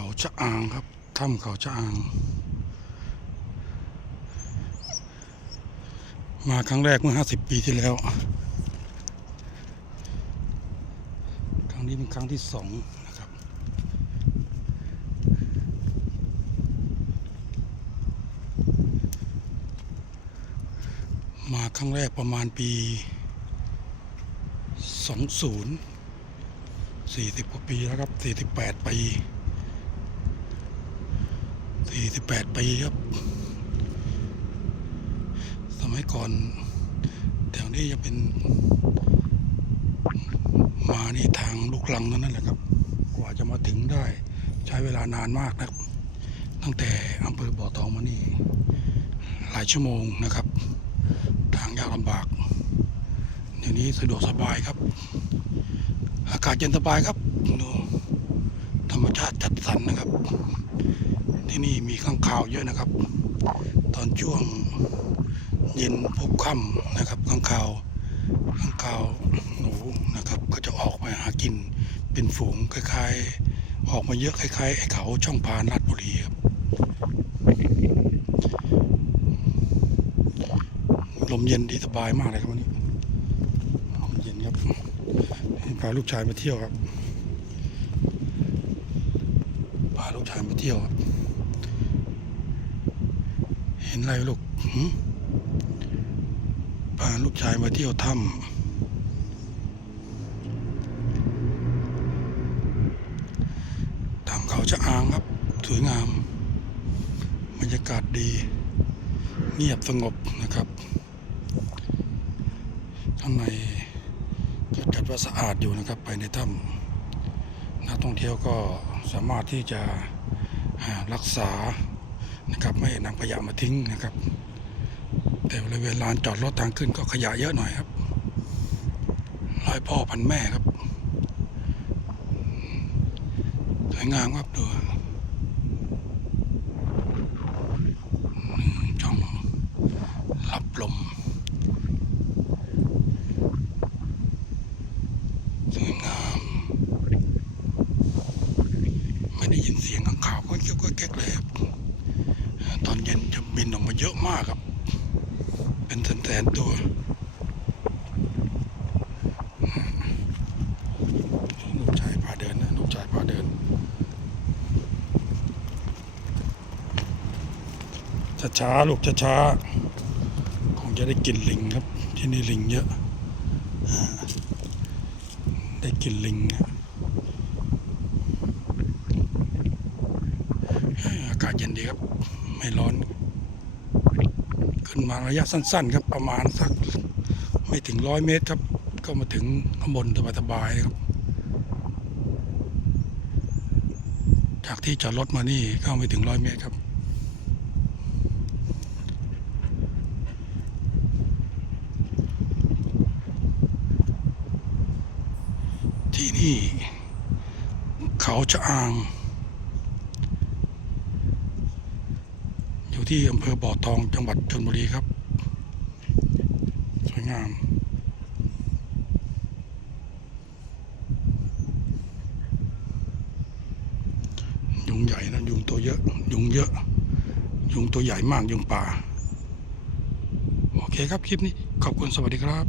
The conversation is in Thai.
เขาชะอางครับถ้ำเขาชะอาง มาครั้งแรกเมื่อ50ปีที่แล้ว ครั้งนี้เป็นครั้งที่สองนะครับมาครั้งแรกประมาณปี20 40กว่าปีแล้วครับ48ปี 48ปีครับ สมัยก่อนแถวนี้จะเป็น มานี่ทางลูกลังนั้นแหละครับ กว่าจะมาถึงได้ใช้เวลานานมากนะครับ ตั้งแต่อำเภอบ่อทองมานี่ หลายชั่วโมงนะครับ ทางยากลำบาก เดี๋ยวนี้สะดวกสบายครับ อากาศเย็นสบายครับดู รชาติจัดสรรนะครับ ที่นี่มีข้างข่าวเยอะนะครับ ตอนช่วงเย็นพบค่ำนะครับข้างข่าวข้างข่าวหนูนะครับก็จะออกมาหากินเป็นฝูงคล้ายๆ ออกมาเยอะคล้ายๆไอ้เขาช่องพานลาดบุรีครับลมเย็นดีสบายมากเลยครับวันนี้ลมเย็นครับพาลูกชายมาเที่ยวครับ พาลูกชายมาเที่ยวครับ เห็นอะไรลูกพาลูกชายมาเที่ยวถ้ำถ้ำเขาชะอ่างครับ สวยงาม บรรยากาศดี เงียบสงบนะครับ ข้างในก็จัดว่าสะอาดอยู่นะครับ ไปในถ้ำ ท่องเที่ยวก็สามารถที่จะรักษานะครับไม่นำขยะมาทิ้งนะครับ แต่บริเวณลานจอดรถทางขึ้นก็ขยะเยอะหน่อยครับร้อยพ่อพันแม่ครับสวยงามครับดูอืมช่องรับลม สวยงาม ได้ยินเสียงข้างข่าวก็เกี้ยวก็แก๊กเลยครับตอนเย็นจะบินออกมาเยอะมากครับ เป็นแสนๆตัวลูกชายพาเดินนะลูกชายพาเดิน ช้าๆลูกช้าๆคงจะได้กินลิงครับ ที่นี่ลิงเยอะ ได้กินลิงนะอากาศเย็นดีครับ ไม่ร้อน ขึ้นมาระยะสั้น ๆ ครับประมาณสักไม่ถึงร้อยเมตรครับ ก็มาถึงข้างบนสบายๆครับ จากที่จอดรถมานี่ก็ไม่ถึงร้อยเมตรครับที่นี่ เขาชะอ่าง อยู่ ที่อำเภอบ่อทองจังหวัดชนบุรีครับ สวยงามยุงใหญ่นะยุงตัวเยอะยุงเยอะยุงตัวใหญ่มากยุงป่า โอเคครับ คลิปนี้ ขอบคุณสวัสดีครับ